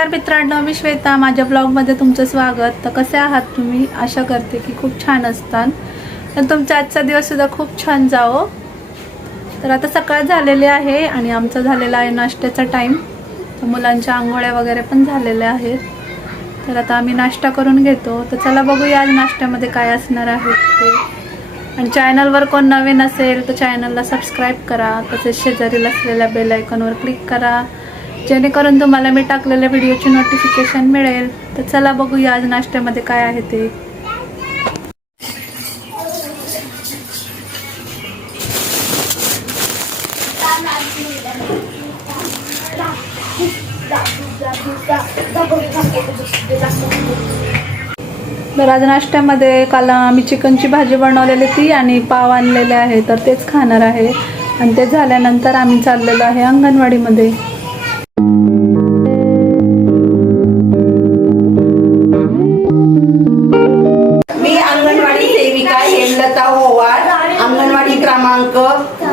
नमस्कार मित्रांनो, मी श्वेता. माझ्या ब्लॉगमध्ये तुमचं स्वागत. तर कसे आहात तुम्ही? आशा करते की खूप छान असतात. तर तुमचा आजचा दिवस सुद्धा खूप छान जावो. तर आता सकाळ झालेली आहे आणि आमचा झालेला आहे नाश्त्याचा टाइम. तर मुलांच्या आंघोळ्या वगैरे पण झालेल्या आहेत. तर आता आम्ही नाश्ता करून घेतो. तर चला बघूया आज नाश्त्यामध्ये काय असणार आहे ते. आणि चॅनलवर कोण नवीन असेल तर चॅनलला सबस्क्राईब करा. तसेच शेजारील असलेल्या बेल आयकॉनवर क्लिक करा, जेणेकरून तुम्हाला मी टाकलेल्या व्हिडिओची नोटिफिकेशन मिळेल. तर चला बघूया आज नाश्त्यामध्ये काय आहे ते. तर आज नाश्त्यामध्ये काल आम्ही चिकनची भाजी बनवलेली ती आणि पाव आणलेले आहे, तर तेच खाणार आहे. आणि ते झाल्यानंतर आम्ही चाललेलो आहे अंगणवाडीमध्ये. मी अंगणवाडी सेविका हेमलता ओवाळ, अंगणवाडी क्रमांक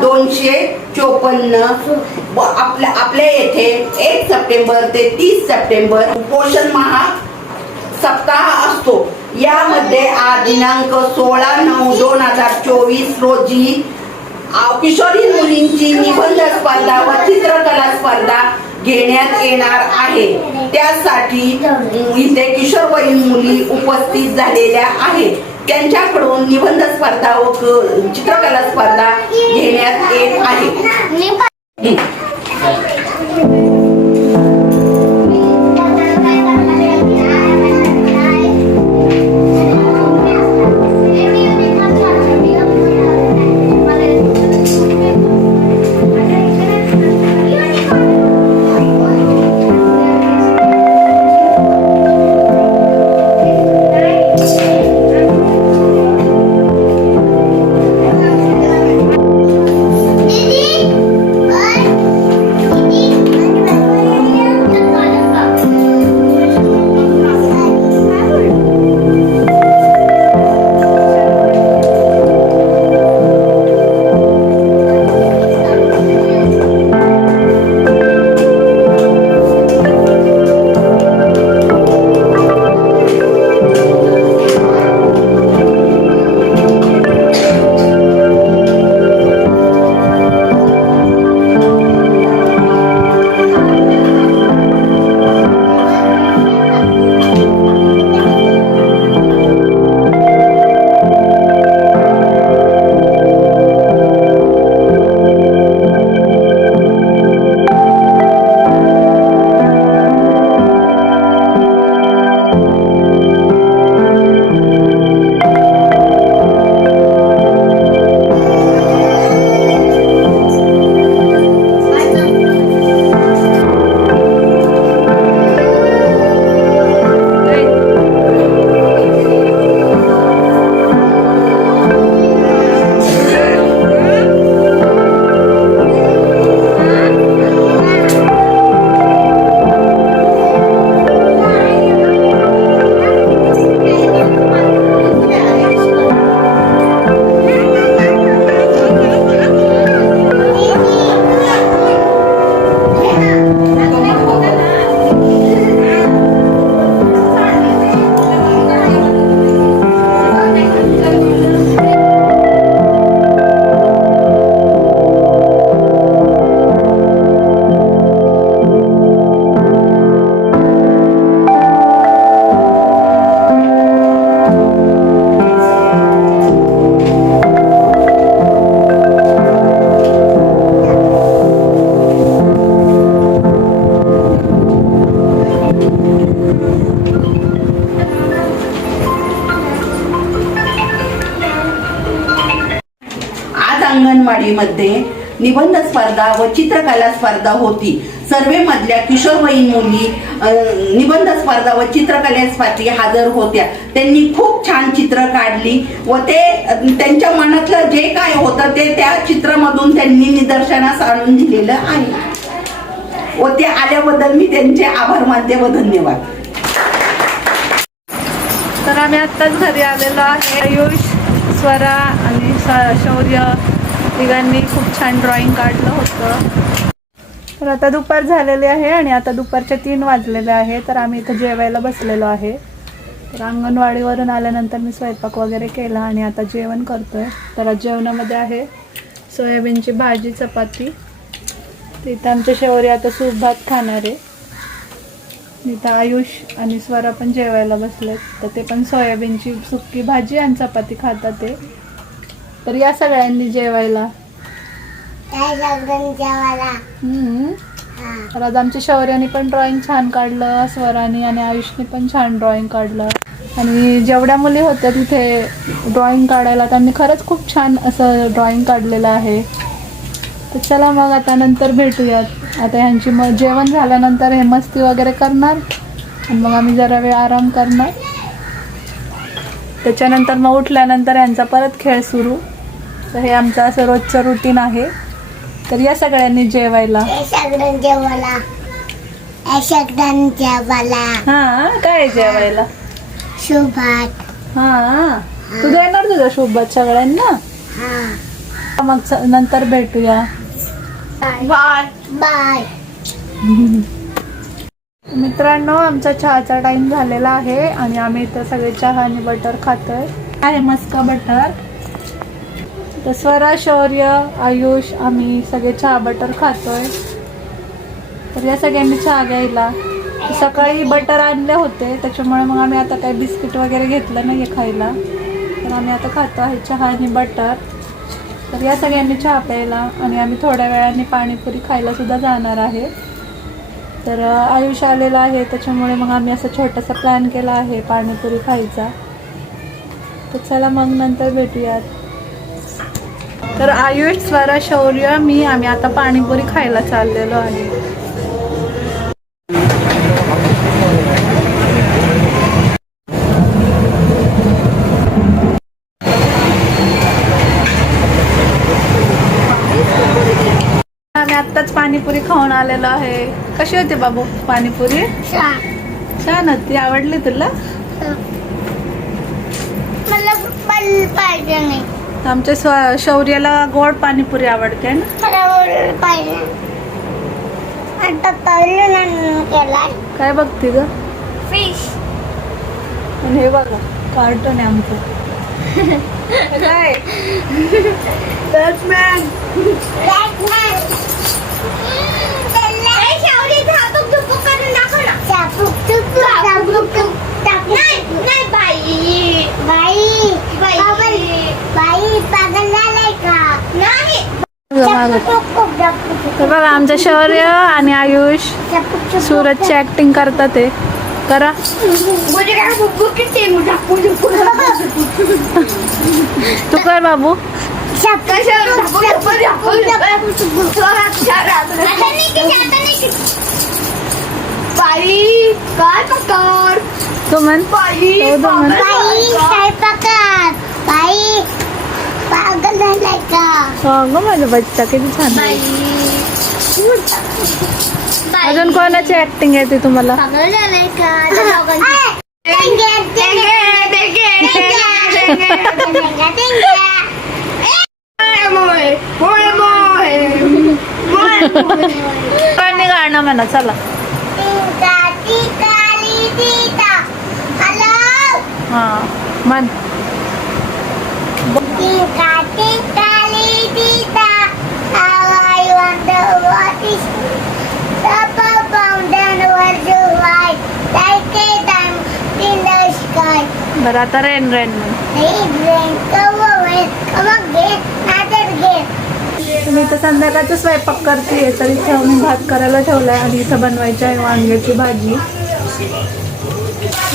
254. आपल्या येथे 1 सप्टेंबर ते 30 सप्टेंबर पोषण माह सप्ताह असतो. यामध्ये आज दिनांक 16/9/2024 रोजी किशोरी मुलींची निबंध स्पर्धा व चित्रकला स्पर्धा घेण्यात येणार आहे. त्यासाठी इथे किशोरवयीन मुली उपस्थित झालेल्या आहेत. त्यांच्याकडून निबंध स्पर्धा व चित्रकला स्पर्धा घेण्यात येत आहे. अंगणवाडीमध्ये निबंध स्पर्धा व चित्रकला स्पर्धा होती. सर्वेमधल्या किशोरवयीन मुली निबंध स्पर्धा व चित्रकलेसाठी हजर होत्या. त्यांनी खूप छान चित्र काढली व ते त्यांच्या मनातलं जे काय होतं ते त्या चित्रामधून त्यांनी निदर्शनास आणून दिलेलं आहे व ते आल्याबद्दल मी त्यांचे आभार मानते व धन्यवाद. तर आम्ही आत्ताच घरी आलेलो आहे. आयुष, स्वरा आणि शौर्य तिघांनी खूप छान ड्रॉइंग काढलं होतं. तर आता दुपार झालेली आहे आणि आता दुपारचे 3 वाजलेले आहे. तर आम्ही इथं जेवायला बसलेलो आहे. तर अंगणवाडीवरून आल्यानंतर मी स्वयंपाक वगैरे केला आणि आता जेवण करतोय. तर आज जेवणामध्ये आहे सोयाबीनची भाजी, चपाती. तिथं आमच्या शेवरी आता सूप भात खाणार आहे. इथं आयुष आणि स्वरा पण जेवायला बसलेत. तर ते पण सोयाबीनची सुक्की भाजी आणि चपाती खातात ते. तर या सगळ्यांनी जेवायला. तर आज आमच्या शौर्याने पण ड्रॉइंग छान काढलं, स्वराने आणि आयुषने पण छान ड्रॉइंग काढलं. आणि जेवढ्या मुली होत्या तिथे ड्रॉइंग काढायला त्यांनी खरंच खूप छान असं ड्रॉइंग काढलेलं आहे. तर चला मग आता नंतर भेटूयात. आता ह्यांची मग जेवण झाल्यानंतर हे मस्ती वगैरे करणार आणि मग आम्ही जरा वेळ आराम करणार. त्याच्यानंतर मग उठल्यानंतर ह्यांचा परत खेळ सुरू. तर हे आमचं असं रोजचं रुटीन आहे. तर या सगळ्यांनी जेवायला. हा काय जेवायला? शुभात. हा तू देणार तुझा शुभात सगळ्यांना. मग नंतर भेटूया. Bye bye. मित्रांनो, आमचा चहाचा टाइम झालेला आहे आणि आम्ही इथं सगळे चहा आणि बटर खातोय. आहे मस्का बटर. तर स्वरा, शौर्य, आयुष आम्ही सगळे चहा बटर खातोय. तर या सगळ्यांनी चहा घ्यायला. सकाळी बटर आणले होते त्याच्यामुळे मग आम्ही आता काही बिस्किट वगैरे घेतलं नाही खायला. तर आम्ही आता खातो आहे चहा आणि बटर. तर या सगळ्यांनी चहा प्यायला आणि आम्ही थोड्या वेळाने पाणीपुरी खायला सुद्धा जाणार आहे. तर आयुष आलेला आहे त्याच्यामुळे मग आम्ही असं छोटासा प्लॅन केला आहे पाणीपुरी खायचा. तर चला मग नंतर भेटूयात. तर आयुष, स्वरा, शौर्य, मी आम्ही आता पाणीपुरी खायला चाललेलो आहे. आम्ही आत्ताच पाणीपुरी खाऊन आलेलो आहे. कशी होती बाबू पाणीपुरी? छान होती. आवडली तुला? मला पाहिजे नाही. आमच्या शौर्याला गोड पाणीपुरी आवडते ना. मला पाहिजे. आता पहिलं केलाय. काय बघते ग? फिश. आणि हे बघा कार्टून आहे आमचं. काय? बॅटमॅन. तर बघा आमच्या शौर्य आणि आयुष सूरजची ऍक्टिंग करतात ते. करा. तू कर बाबू. तू म्हण. माझा बच्चा किती छान. अजून कोणाची ऍक्टिंग येते तुम्हाला? गाणं म्हणा चला. हा म्हण. बरं आता रेन रेन मी तर संध्याकाळचा स्वयंपाक करते. तर इथं मी भात करायला ठेवलाय आणि इथं बनवायची आहे वांग्याची भाजी.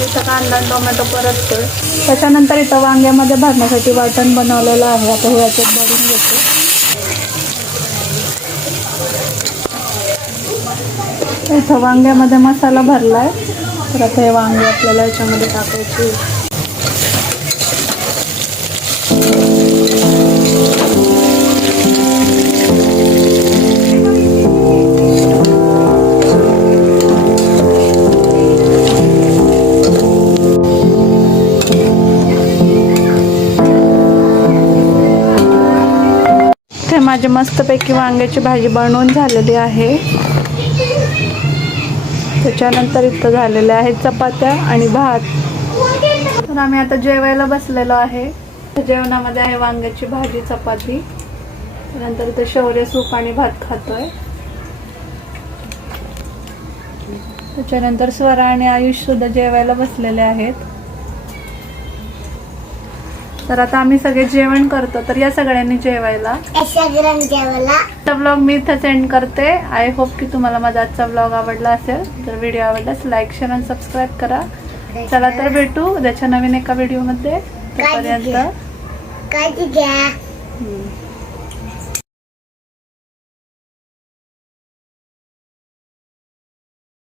इथं कांदा टोमॅटो परततोय. त्याच्यानंतर इथं वांग्यामध्ये भरण्यासाठी वाटण बनवलेलं आहे. आता हे याच्यात भरून घेते. इथं वांग्यामध्ये मसाला भरलाय. तर आता हे वांगे आपल्याला याच्यामध्ये टाकायचे. माझी मस्तपैकी वांग्याची भाजी बनवून झालेली आहे. त्याच्यानंतर इथं झालेल्या आहेत चपात्या आणि भात. तर आम्ही आता जेवायला बसलेलो आहे. जेवणामध्ये आहे वांग्याची भाजी, चपाती, नंतर इथं शौर्य सूप आणि भात खातोय. त्याच्यानंतर स्वरा आणि आयुष सुद्धा जेवायला बसलेले आहेत. तर आता आम्ही सगळे जेवण करतो, तर या सगळ्यांनी जेवायला. आजचा व्लॉग मी इथंच एंड करते. आय होप की तुम्हाला माझा आजचा व्लॉग आवडला असेल. तर व्हिडिओ आवडल्यास लाईक, शेअर आणि सबस्क्राईब करा. चला तर भेटू उद्याच्या नवीन एका व्हिडिओमध्ये. तोपर्यंत काळजी घ्या.